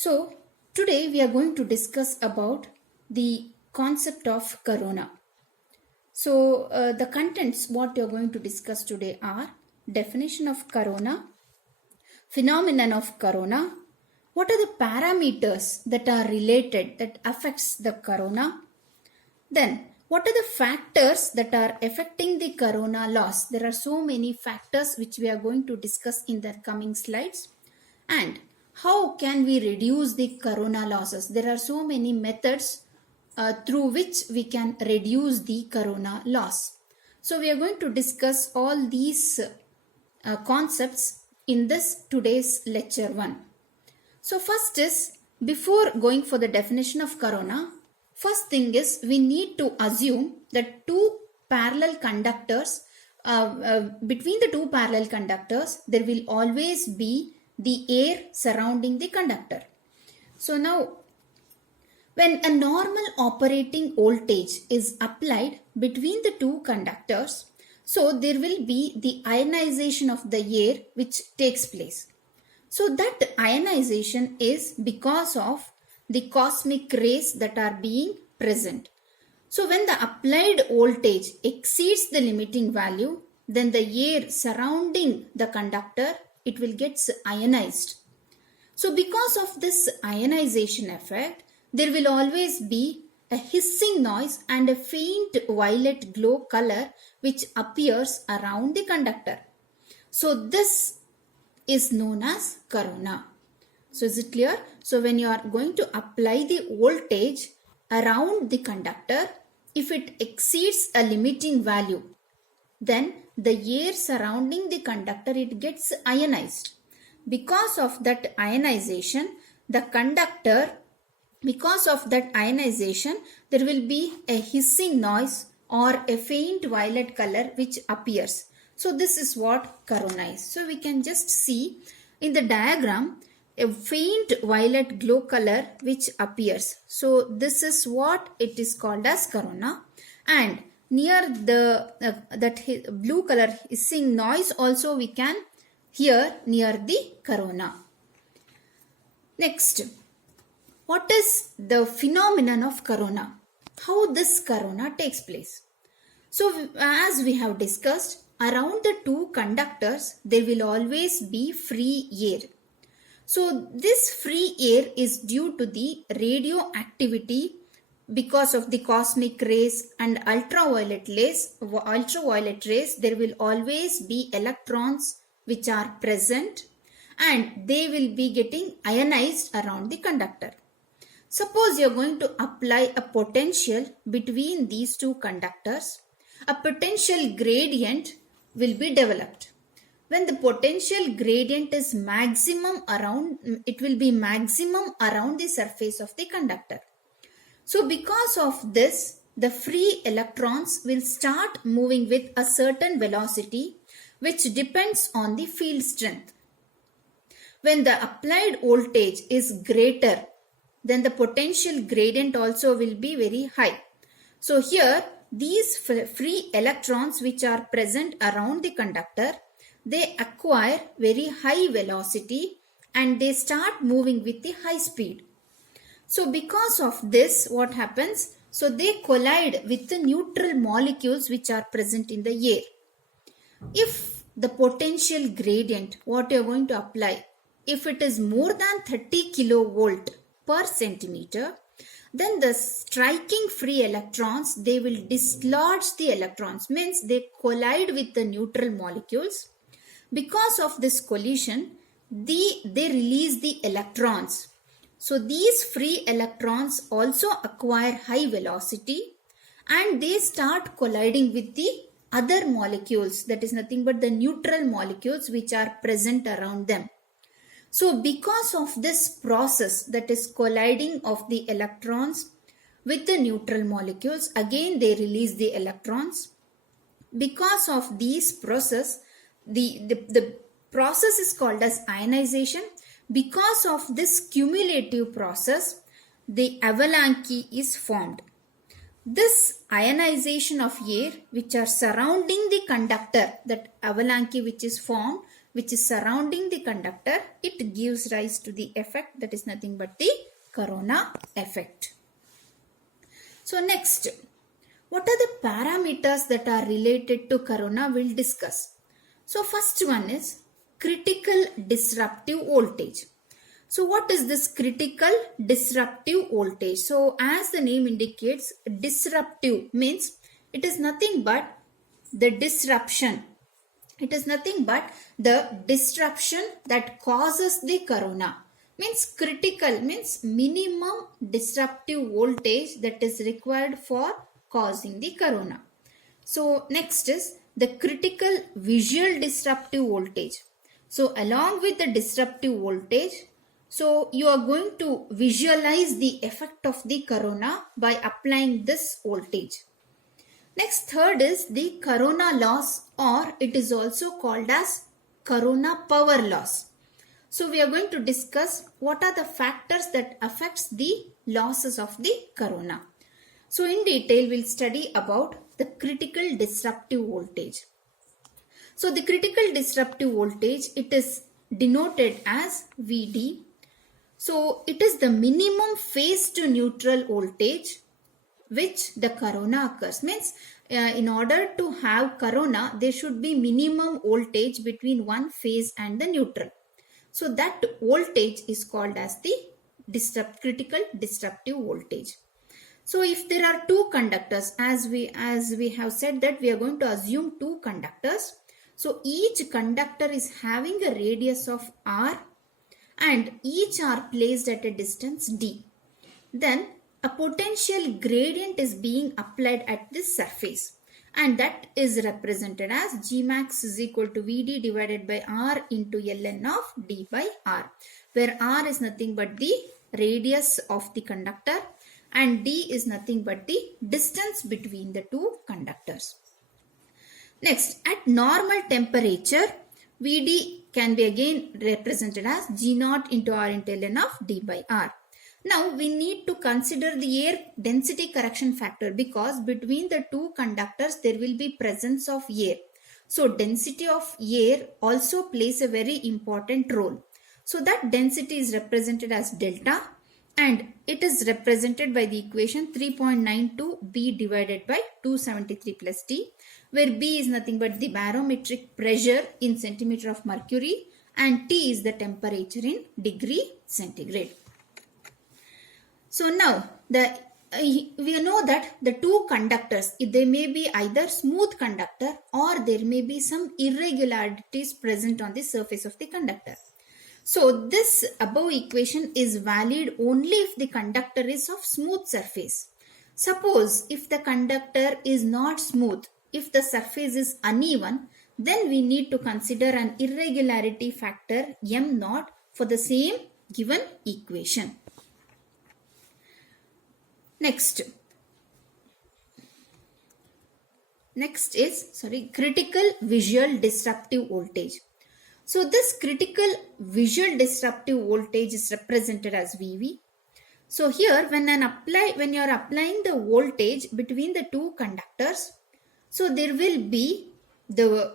So, today we are going to discuss about the concept of corona. So, the contents what you are going to discuss today are definition of corona, phenomenon of corona, what are the parameters that are related that affects the corona, then what are the factors that are affecting the corona loss. There are so many factors which we are going to discuss in the coming slides. And how can we reduce the corona losses? There are so many methods through which we can reduce the corona loss. So we are going to discuss all these concepts in this today's lecture 1. So first is, before going for the definition of corona, first thing is we need to assume that two parallel conductors, between the two parallel conductors, there will always be the air surrounding the conductor. So now, when a normal operating voltage is applied between the two conductors, so there will be the ionization of the air which takes place. So that ionization is because of the cosmic rays that are being present. So when the applied voltage exceeds the limiting value, then the air surrounding the conductor, it will get ionized. So because of this ionization effect, there will always be a hissing noise and a faint violet glow color which appears around the conductor. So this is known as corona. So is it clear? So when you are going to apply the voltage around the conductor, if it exceeds a limiting value, then the air surrounding the conductor, it gets ionized. Because of that ionization, there will be a hissing noise or a faint violet color which appears. So this is what corona is. So we can just see in the diagram a faint violet glow color which appears. So this is what it is called as corona. And near the that blue color hissing noise also we can hear near the corona. Next, what is the phenomenon of corona? How this corona takes place? So as we have discussed, around the two conductors there will always be free air. So this free air is due to the radioactivity because of the cosmic rays and ultraviolet rays. There will always be electrons which are present and they will be getting ionized around the conductor. Suppose you are going to apply a potential between these two conductors, a potential gradient will be developed. When the potential gradient is maximum around, it will be maximum around the surface of the conductor. So because of this, the free electrons will start moving with a certain velocity which depends on the field strength. When the applied voltage is greater, then the potential gradient also will be very high. So here these free electrons which are present around the conductor, they acquire very high velocity and they start moving with the high speed. So because of this, what happens? So they collide with the neutral molecules which are present in the air. If the potential gradient, what you are going to apply, if it is more than 30 kilovolt per centimeter, then the striking free electrons, they will dislodge the electrons, means they collide with the neutral molecules. Because of this collision, they release the electrons. So these free electrons also acquire high velocity and they start colliding with the other molecules, that is nothing but the neutral molecules which are present around them. So because of this process, that is colliding of the electrons with the neutral molecules, again they release the electrons. Because of these process, the process is called as ionization. Because of this cumulative process, the avalanche is formed. This ionization of air which are surrounding the conductor, that avalanche which is formed, which is surrounding the conductor, it gives rise to the effect that is nothing but the corona effect. So next, what are the parameters that are related to corona? We'll discuss. So first one is critical disruptive voltage. So what is this critical disruptive voltage? So as the name indicates, disruptive means it is nothing but the disruption. It is nothing but the disruption that causes the corona. Means critical means minimum disruptive voltage that is required for causing the corona. So next is the critical visual disruptive voltage. So along with the disruptive voltage, so you are going to visualize the effect of the corona by applying this voltage. Next, third is the corona loss, or it is also called as corona power loss. So we are going to discuss what are the factors that affects the losses of the corona. So in detail, we'll study about the critical disruptive voltage. So the critical disruptive voltage, it is denoted as VD. So it is the minimum phase to neutral voltage which the corona occurs. Means in order to have corona, there should be minimum voltage between one phase and the neutral. So that voltage is called as the critical disruptive voltage. So if there are two conductors, as we have said that we are going to assume two conductors. So each conductor is having a radius of r and each are placed at a distance d. Then a potential gradient is being applied at this surface, and that is represented as G max is equal to Vd divided by R into ln of d by r, where r is nothing but the radius of the conductor and d is nothing but the distance between the two conductors. Next, at normal temperature, Vd can be again represented as G naught into R into ln of d by r. Now we need to consider the air density correction factor, because between the two conductors there will be presence of air. So density of air also plays a very important role. So that density is represented as delta, and it is represented by the equation 3.92 B divided by 273 plus T, where B is nothing but the barometric pressure in centimeter of mercury and T is the temperature in degree centigrade. So now we know that the two conductors, they may be either smooth conductor or there may be some irregularities present on the surface of the conductor. So this above equation is valid only if the conductor is of smooth surface. Suppose if the conductor is not smooth, if the surface is uneven, then we need to consider an irregularity factor m naught for the same given equation. Next is critical visual disruptive voltage. So this critical visual disruptive voltage is represented as Vv. So here when you are applying the voltage between the two conductors, so there will be the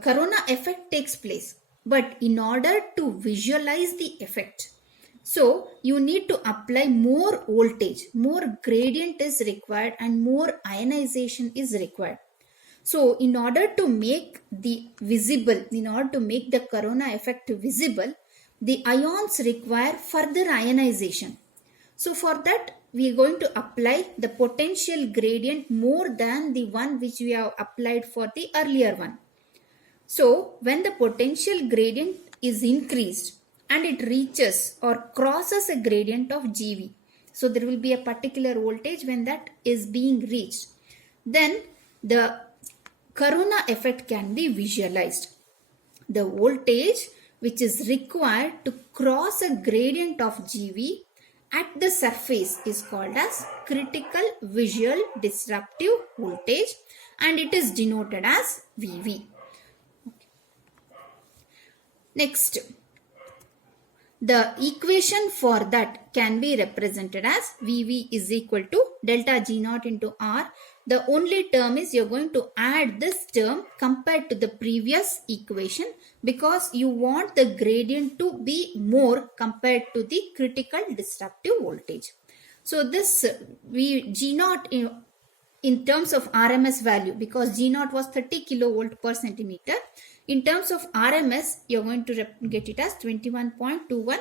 corona effect takes place. But in order to visualize the effect, so you need to apply more voltage, more gradient is required and more ionization is required. So in order to make the corona effect visible, the ions require further ionization. So for that we are going to apply the potential gradient more than the one which we have applied for the earlier one. So when the potential gradient is increased and it reaches or crosses a gradient of GV, so there will be a particular voltage when that is being reached, then the corona effect can be visualized. The voltage which is required to cross a gradient of GV at the surface is called as critical visual disruptive voltage, and it is denoted as VV. Next, the equation for that can be represented as VV is equal to delta G naught into R The only term is you're going to add this term compared to the previous equation because you want the gradient to be more compared to the critical disruptive voltage. So this G naught in terms of RMS value, because G naught was 30 kilovolt per centimeter, in terms of RMS you're going to get it as 21.21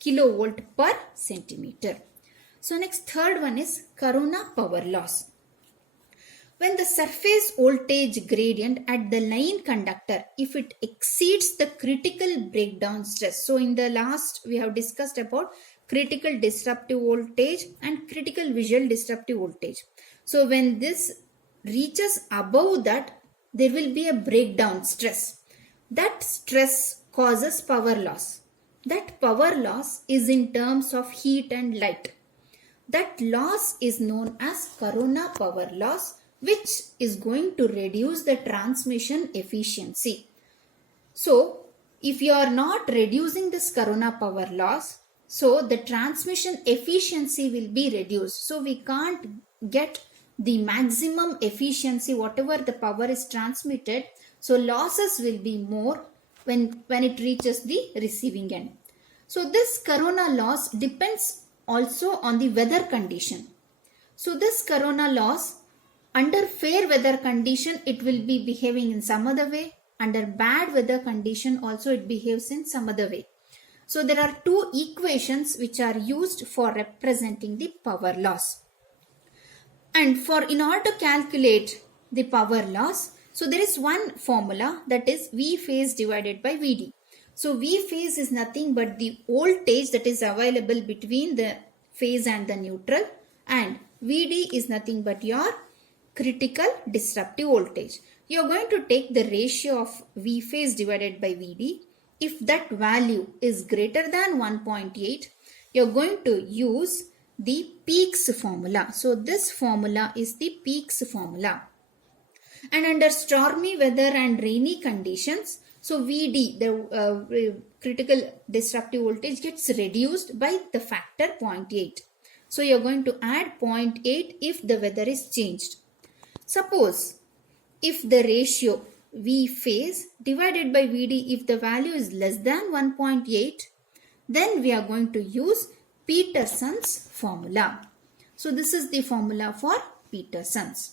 kilovolt per centimeter. So next, third one is corona power loss. When the surface voltage gradient at the line conductor, if it exceeds the critical breakdown stress. So in the last we have discussed about critical disruptive voltage and critical visual disruptive voltage. So when this reaches above that, there will be a breakdown stress. That stress causes power loss. That power loss is in terms of heat and light. That loss is known as corona power loss, which is going to reduce the transmission efficiency. So if you are not reducing this corona power loss, so the transmission efficiency will be reduced. So we can't get the maximum efficiency, whatever the power is transmitted. So losses will be more when it reaches the receiving end. So this corona loss depends also on the weather condition. So this corona loss, under fair weather condition it will be behaving in some other way. Under bad weather condition also it behaves in some other way. So there are two equations which are used for representing the power loss. And in order to calculate the power loss, so there is one formula, that is V phase divided by Vd. So V phase is nothing but the voltage that is available between the phase and the neutral, and Vd is nothing but your critical disruptive voltage. You are going to take the ratio of V phase divided by Vd. If that value is greater than 1.8, you are going to use the Peake's formula. So this formula is the Peake's formula. And under stormy weather and rainy conditions, so Vd, the critical disruptive voltage, gets reduced by the factor 0.8. So you are going to add 0.8 if the weather is changed. Suppose if the ratio V phase divided by Vd, if the value is less than 1.8, then we are going to use Peterson's formula. So this is the formula for Peterson's.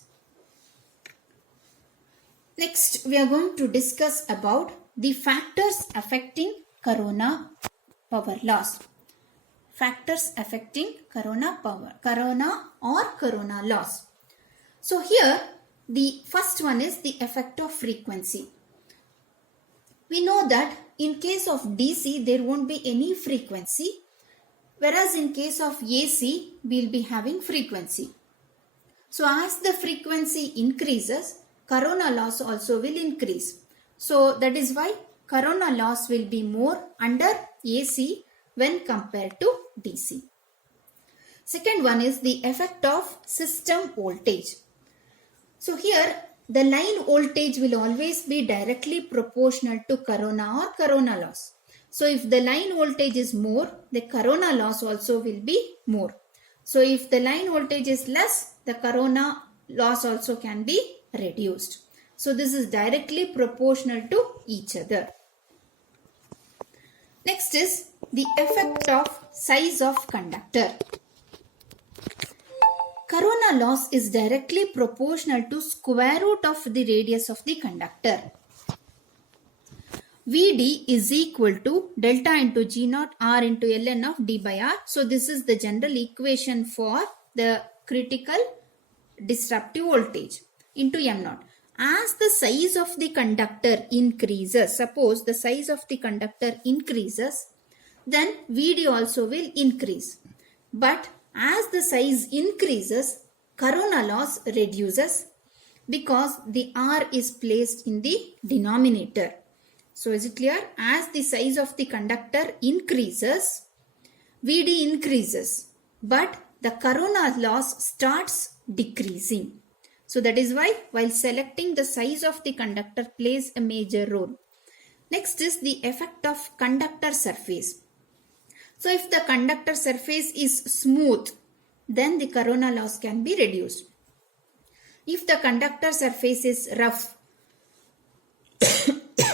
Next, we are going to discuss about the factors affecting corona power loss. Factors affecting corona or corona loss. So here the first one is the effect of frequency. We know that in case of DC there won't be any frequency, whereas in case of AC we will be having frequency. So as the frequency increases, corona loss also will increase. So that is why corona loss will be more under AC when compared to DC. Second one is the effect of system voltage. So here the line voltage will always be directly proportional to corona or corona loss. So if the line voltage is more, the corona loss also will be more. So if the line voltage is less, the corona loss also can be reduced. So this is directly proportional to each other. Next is the effect of size of conductor. Corona loss is directly proportional to square root of the radius of the conductor. Vd is equal to delta into G naught R into ln of d by R. So this is the general equation for the critical disruptive voltage into m naught. As the size of the conductor increases, suppose the size of the conductor increases, then Vd also will increase. But as the size increases, corona loss reduces because the R is placed in the denominator. So is it clear? As the size of the conductor increases, Vd increases, but the corona loss starts decreasing. So that is why while selecting the size of the conductor plays a major role. Next is the effect of conductor surface. So if the conductor surface is smooth, then the corona loss can be reduced. If the conductor surface is rough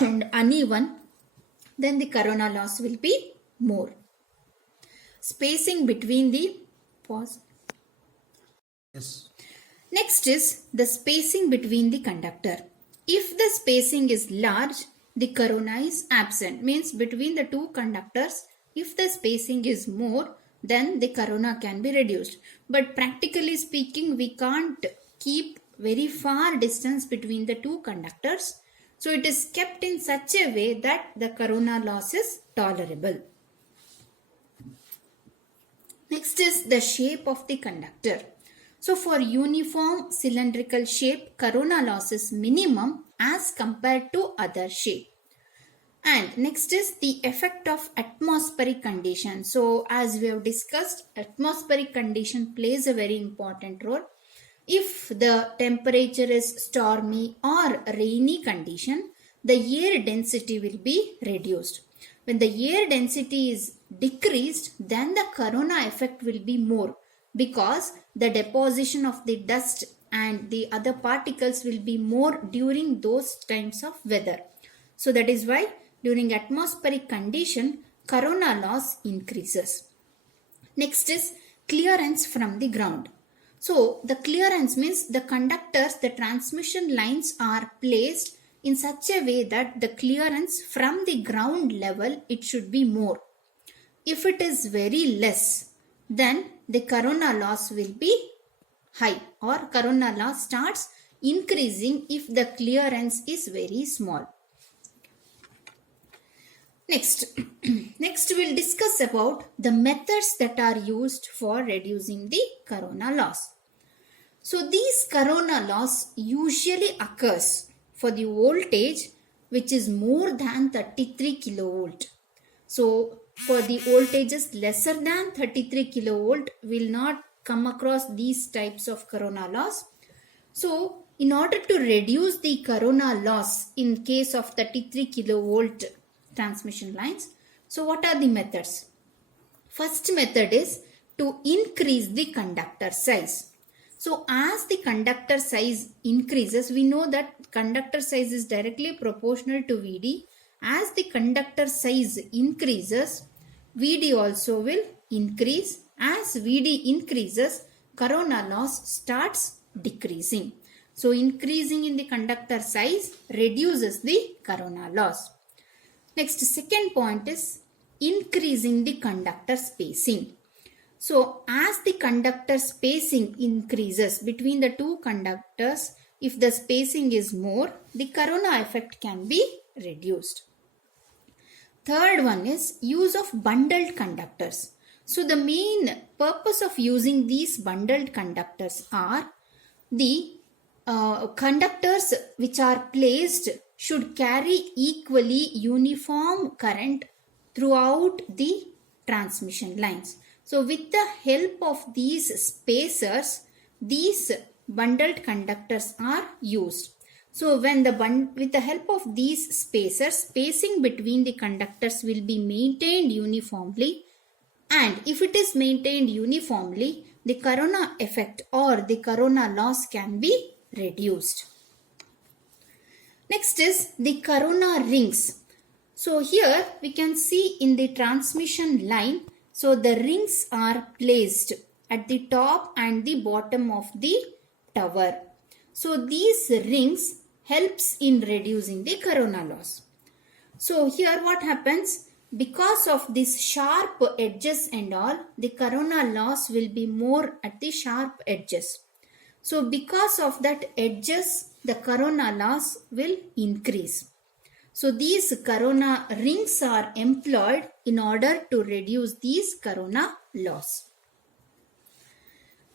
and uneven, then the corona loss will be more. Spacing between the pause. Yes. Next is the spacing between the conductor. If the spacing is large, the corona is absent. Means between the two conductors, if the spacing is more, then the corona can be reduced. But practically speaking, we can't keep very far distance between the two conductors. So it is kept in such a way that the corona loss is tolerable. Next is the shape of the conductor. So for uniform cylindrical shape, corona loss is minimum as compared to other shape. And next is the effect of atmospheric condition. So as we have discussed, atmospheric condition plays a very important role. If the temperature is stormy or rainy condition, the air density will be reduced. When the air density is decreased, then the corona effect will be more, because the deposition of the dust and the other particles will be more during those times of weather. So that is why during atmospheric condition, corona loss increases. Next is clearance from the ground. So the clearance means the conductors, the transmission lines are placed in such a way that the clearance from the ground level, it should be more. If it is very less, then the corona loss will be high, or corona loss starts increasing if the clearance is very small. Next we'll discuss about the methods that are used for reducing the corona loss. So these corona loss usually occurs for the voltage which is more than 33 kilovolt. So for the voltages lesser than 33 kilovolt will not come across these types of corona loss. So in order to reduce the corona loss in case of 33 kilovolt transmission lines, so what are the methods? First method is to increase the conductor size. So as the conductor size increases, we know that conductor size is directly proportional to VD. As the conductor size increases, VD also will increase. As VD increases, corona loss starts decreasing. So increasing in the conductor size reduces the corona loss. Next, second point is increasing the conductor spacing. So as the conductor spacing increases between the two conductors, if the spacing is more, the corona effect can be reduced. Third one is use of bundled conductors. So the main purpose of using these bundled conductors are the conductors which are placed should carry equally uniform current throughout the transmission lines. So with the help of these spacers, these bundled conductors are used. So when with the help of these spacers, spacing between the conductors will be maintained uniformly, and if it is maintained uniformly, the corona effect or the corona loss can be reduced. Next is the corona rings. So here we can see in the transmission line, so the rings are placed at the top and the bottom of the tower. So these rings helps in reducing the corona loss. So here what happens? Because of these sharp edges and all, the corona loss will be more at the sharp edges. So because of that edges, the corona loss will increase. So these corona rings are employed in order to reduce these corona loss.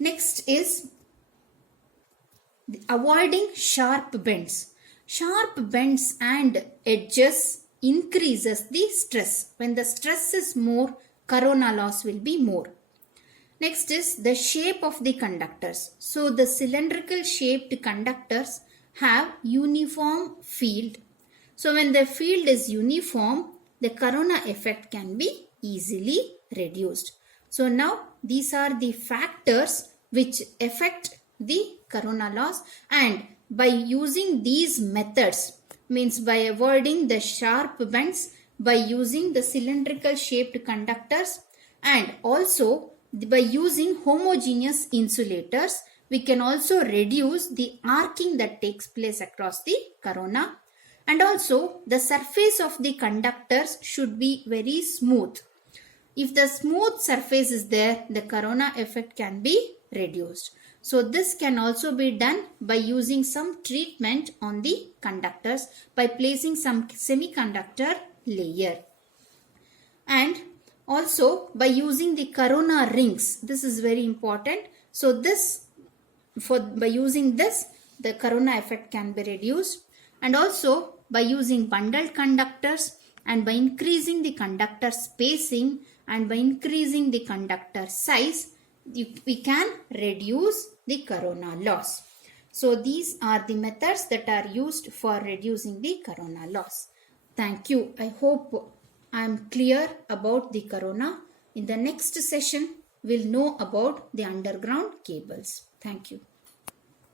Next is avoiding sharp bends. Sharp bends and edges increases the stress. When the stress is more, corona loss will be more. Next is the shape of the conductors. So the cylindrical shaped conductors have uniform field. So when the field is uniform, the corona effect can be easily reduced. So now these are the factors which affect the corona loss, and by using these methods, means by avoiding the sharp bends, by using the cylindrical shaped conductors, and also by using homogeneous insulators, we can also reduce the arcing that takes place across the corona. And also the surface of the conductors should be very smooth. If the smooth surface is there, the corona effect can be reduced. So this can also be done by using some treatment on the conductors by placing some semiconductor layer. And also by using the corona rings. This is very important. So by using this, the corona effect can be reduced. And also by using bundled conductors and by increasing the conductor spacing and by increasing the conductor size, we can reduce the corona loss. So these are the methods that are used for reducing the corona loss. Thank you. I hope I am clear about the corona. In the next session, we'll know about the underground cables. Thank you.